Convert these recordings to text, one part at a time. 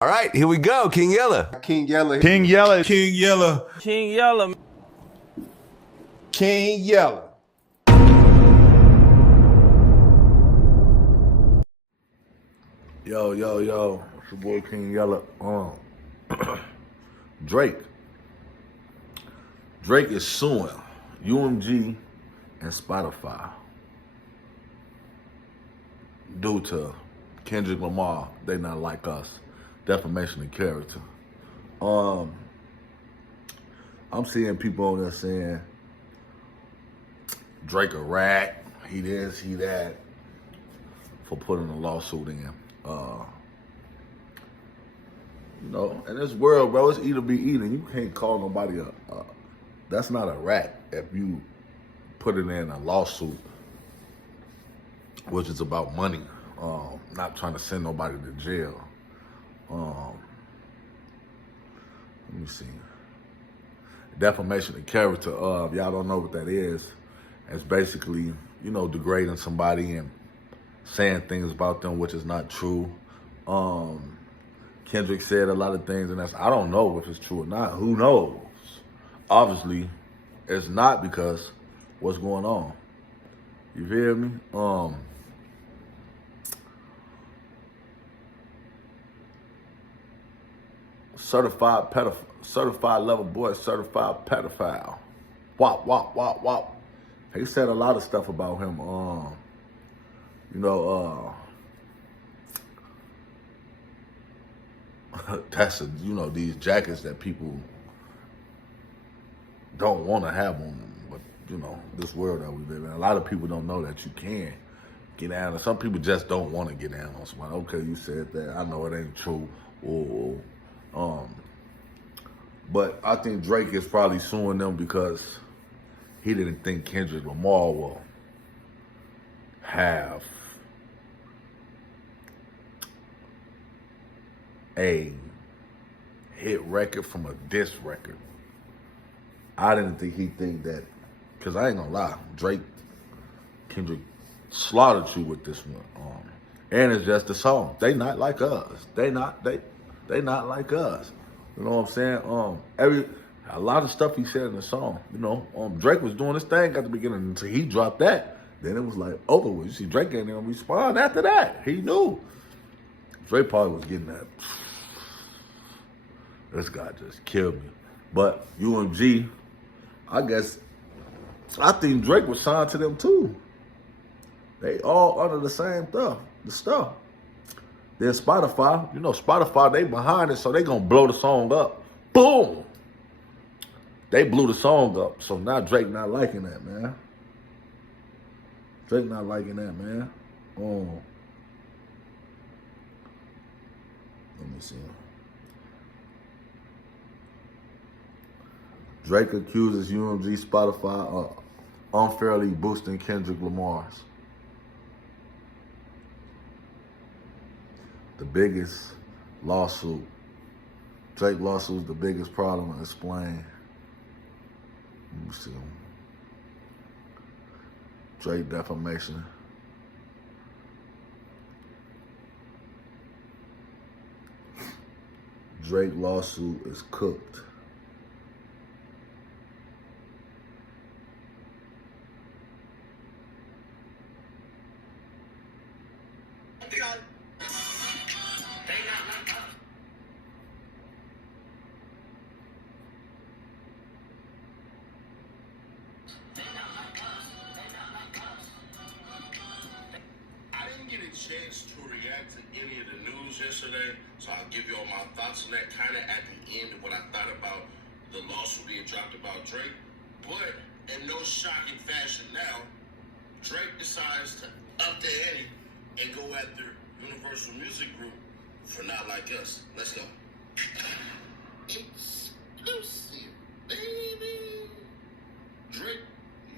All right, here we go. King Yella. King Yella. King Yella. King Yella. King Yella. King Yella. Yo. It's your boy King Yella. Drake. Drake is suing UMG and Spotify due to Kendrick Lamar, they not like us, defamation of character. I'm seeing people on there saying Drake a rat, he this, he that, for putting a lawsuit in. You know, in this world, bro, it's eat or be eaten. You can't call nobody that's not a rat if you put it in a lawsuit, which is about money, not trying to send nobody to jail. Let me see. Defamation of character, if y'all don't know what that is, it's basically, you know, degrading somebody and saying things about them which is not true. Kendrick said a lot of things, and I don't know if it's true or not. Who knows? Obviously, it's not, because what's going on. You feel me? Certified lover boy, certified pedophile. Wop. He said a lot of stuff about him. That's these jackets that people don't want to have on them, but this world that we live in, a lot of people don't know that you can get down, and some people just don't want to get down on somebody. Okay, you said that, I know it ain't true, but I think Drake is probably suing them because he didn't think Kendrick Lamar will have a hit record from a diss record. I didn't think he'd think that, because I ain't gonna lie, Kendrick slaughtered you with this one. And it's just the song. They not like us. They not like us. You know what I'm saying? A lot of stuff he said in the song, Drake was doing his thing at the beginning until he dropped that. Then it was like over with. You see, Drake ain't gonna respond after that. He knew. Drake probably was getting that. This guy just killed me. But UMG, I think Drake was signed to them too. They all under the same stuff. Then Spotify, they behind it, so they gonna blow the song up. Boom! They blew the song up. So now Drake not liking that, man. Let me see. Drake accuses UMG Spotify of unfairly boosting Kendrick Lamar's. The biggest lawsuit. Drake lawsuit is the biggest problem. Explain. Let me see. Drake defamation. Drake lawsuit is cooked. Get a chance to react to any of the news yesterday, so I'll give you all my thoughts on that kind of at the end of what I thought about the lawsuit being dropped about Drake. But in no shocking fashion now, Drake decides to up the ante and go after Universal Music Group for Not Like Us. Let's go. Exclusive, baby. Drake,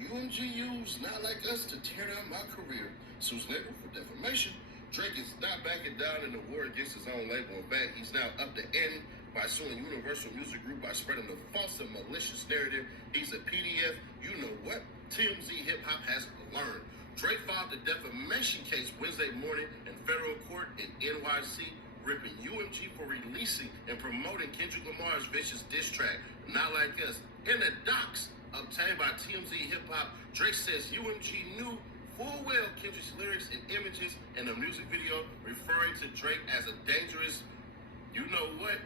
UMG used Not Like Us to tear down my career. Sues label for defamation. Drake is not backing down in the war against his own label. In fact, he's now up the ante by suing Universal Music Group by spreading the false and malicious narrative. He's a PDF. You know what? TMZ Hip Hop has learned. Drake filed the defamation case Wednesday morning in federal court in NYC ripping UMG for releasing and promoting Kendrick Lamar's vicious diss track, Not Like Us. In the docs obtained by TMZ Hip Hop, Drake says UMG knew full well Kendrick's lyrics and images in the music video, referring to Drake as a dangerous, you know what,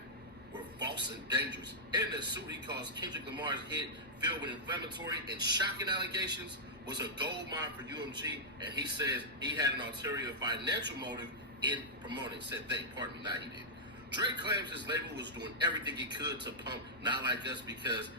were false and dangerous. In the suit, he calls Kendrick Lamar's hit, filled with inflammatory and shocking allegations, was a gold mine for UMG, and he says he had an ulterior financial motive in promoting, said they, pardon me, not he did. Drake claims his label was doing everything he could to pump Not Like Us because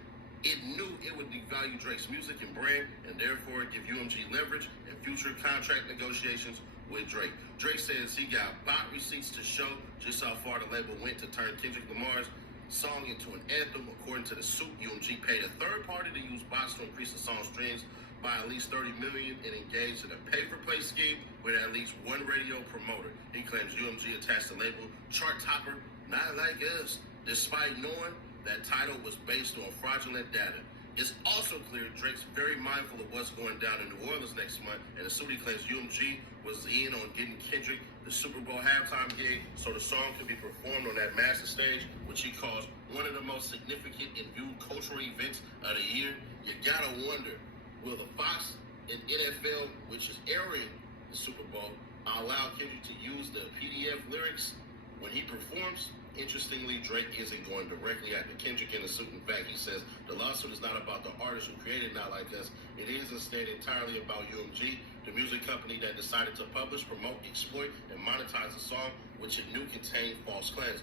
it knew it would devalue Drake's music and brand, and therefore give UMG leverage in future contract negotiations with Drake. Drake says he got bot receipts to show just how far the label went to turn Kendrick Lamar's song into an anthem. According to the suit, UMG paid a third party to use bots to increase the song's streams by at least 30 million and engaged in a pay-for-play scheme with at least one radio promoter. He claims UMG attached the label chart topper Not Like Us, despite knowing that title was based on fraudulent data. It's also clear Drake's very mindful of what's going down in New Orleans next month, and the studio claims UMG was in on getting Kendrick the Super Bowl halftime gig so the song could be performed on that master stage, which he calls one of the most significant and viewed cultural events of the year. You gotta wonder, will the Fox and NFL, which is airing the Super Bowl, allow Kendrick to use the PDF lyrics when he performs? Interestingly, Drake isn't going directly after Kendrick in a suit. In fact, he says the lawsuit is not about the artist who created Not Like Us. It is instead entirely about UMG, the music company that decided to publish, promote, exploit, and monetize a song which it knew contained false claims.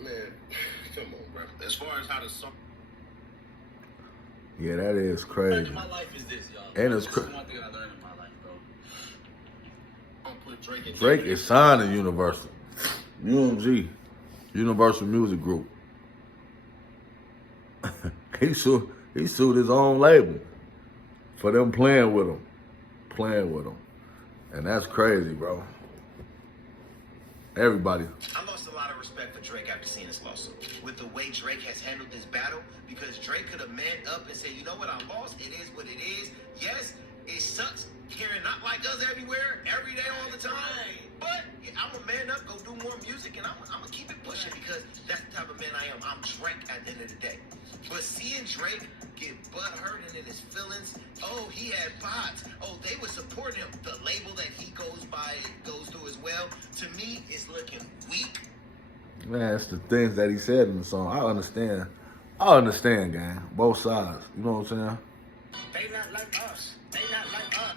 Man, come on, bro. As far as how the song... Yeah, that is crazy. My life is this, y'all. And it's crazy. One thing I learned in my life, bro. Drake is signed to Universal. UMG. Universal Music Group. he sued his own label for them playing with him. And that's crazy, bro. Everybody. I lost a lot of respect for Drake after seeing this lawsuit. With the way Drake has handled this battle, because Drake could have manned up and said, you know what, I lost. It is what it is. Yes, it sucks hearing Not Like Us everywhere, every day, all the time. But I'm a man up, go do more music, and I'm gonna keep it pushing because that's the type of man I am. I'm Drake at the end of the day. But seeing Drake get butthurt and in his feelings, oh, he had bots. Oh, they would support him. The label that he goes by goes through as well. To me, it's looking weak. Man, it's the things that he said in the song. I understand, gang. Both sides. You know what I'm saying? They not like us. They not like us.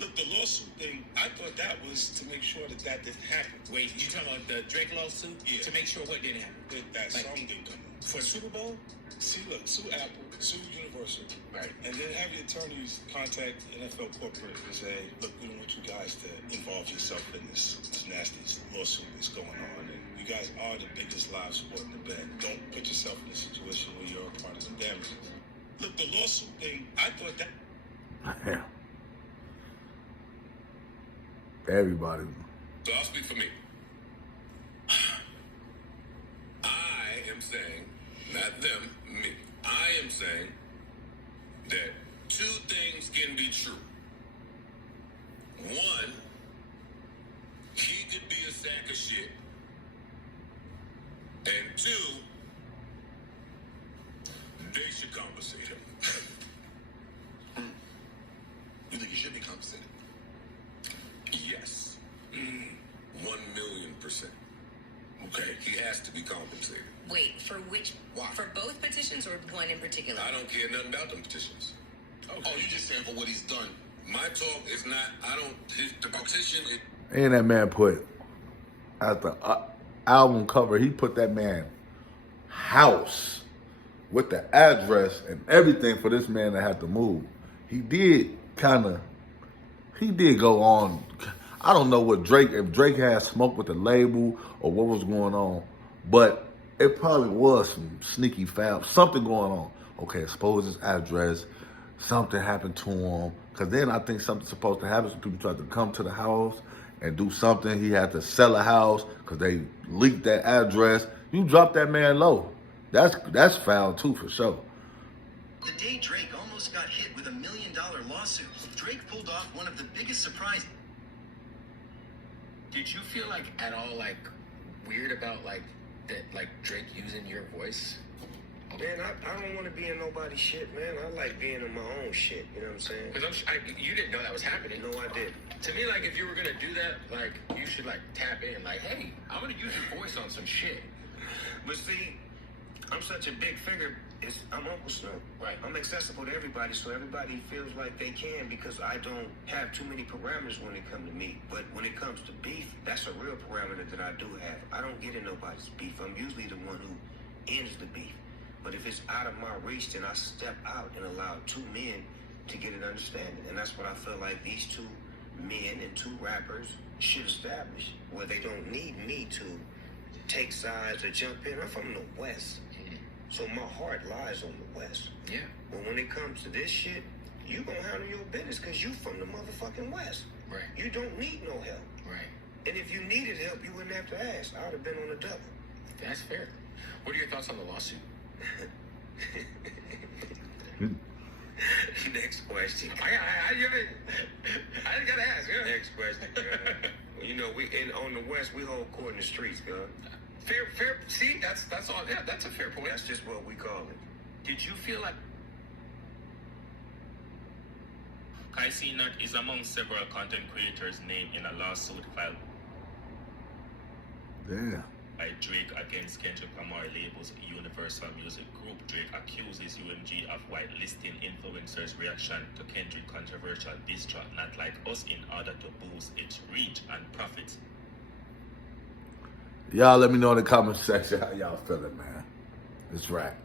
Look, the lawsuit thing, I thought that was to make sure that didn't happen. Wait, you talking about the Drake lawsuit? Yeah. To make sure what didn't happen? That song didn't come out. For Super Bowl, sue Apple, sue Universal. Right. And then have your attorneys contact NFL corporate and say, look, we don't want you guys to involve yourself in this nasty lawsuit that's going on. And you guys are the biggest live sport in the bed. Don't put yourself in a situation where you're a part of the damage. Look, the lawsuit thing, I thought that... Yeah. Everybody. So I'll speak for me. I am saying, not them, me. I am saying that two things can be true. One, he could be a sack of shit. And two, they should compensate him. You think he should be compensated? Yes. 1,000,000%. Okay, he has to be compensated. Wait, for which? Why? For both petitions or one in particular? I don't care nothing about them petitions. Okay. Oh, you just saying for what he's done. My talk is not, the petition is... And that man put, at the album cover, he put that man house with the address and everything for this man to have to move. He did go on. I don't know if Drake had smoke with the label or what was going on, but it probably was some sneaky foul, something going on. Okay, expose his address, something happened to him, because then I think something's supposed to happen. Some people tried to come to the house and do something. He had to sell a house because they leaked that address. You drop that man low. That's foul too, for sure. The day Drake almost got hit with $1 million lawsuit, Drake pulled off one of the biggest surprises. Did you feel like at all like weird about like that, like Drake using your voice? Man, I don't want to be in nobody's shit, man. I like being in my own shit. You know what I'm saying? Because you didn't know that was happening. No, I didn't. To me, like, if you were gonna do that, like, you should like tap in, like, hey, I'm gonna use your voice on some shit. But see, I'm such a big figure. I'm Uncle Snoop. Right. I'm accessible to everybody, so everybody feels like they can because I don't have too many parameters when it comes to me. But when it comes to beef, that's a real parameter that I do have. I don't get in nobody's beef. I'm usually the one who ends the beef. But if it's out of my reach, then I step out and allow two men to get an understanding. And that's what I feel like these two men and two rappers should establish, where they don't need me to take sides or jump in. I'm from the West. So my heart lies on the West. Yeah. But when it comes to this shit, you gonna handle your business because you from the motherfucking West. Right. You don't need no help. Right. And if you needed help, you wouldn't have to ask. I would have been on the double. That's fair. What are your thoughts on the lawsuit? Next question. I just gotta ask. Yeah. Next question, girl. You know, on the West, we hold court in the streets, girl. Fair. See, that's all. Yeah, that's a fair point. That's just what we call it. Did you feel like? I see Nut is among several content creators named in a lawsuit filed Damn. by Drake against Kendrick Lamar label's Universal Music Group. Drake accuses UMG of whitelisting influencers' reaction to Kendrick controversial diss track Not Like Us in order to boost its reach and profits. Y'all let me know in the comment section how y'all feeling, man. It's rap.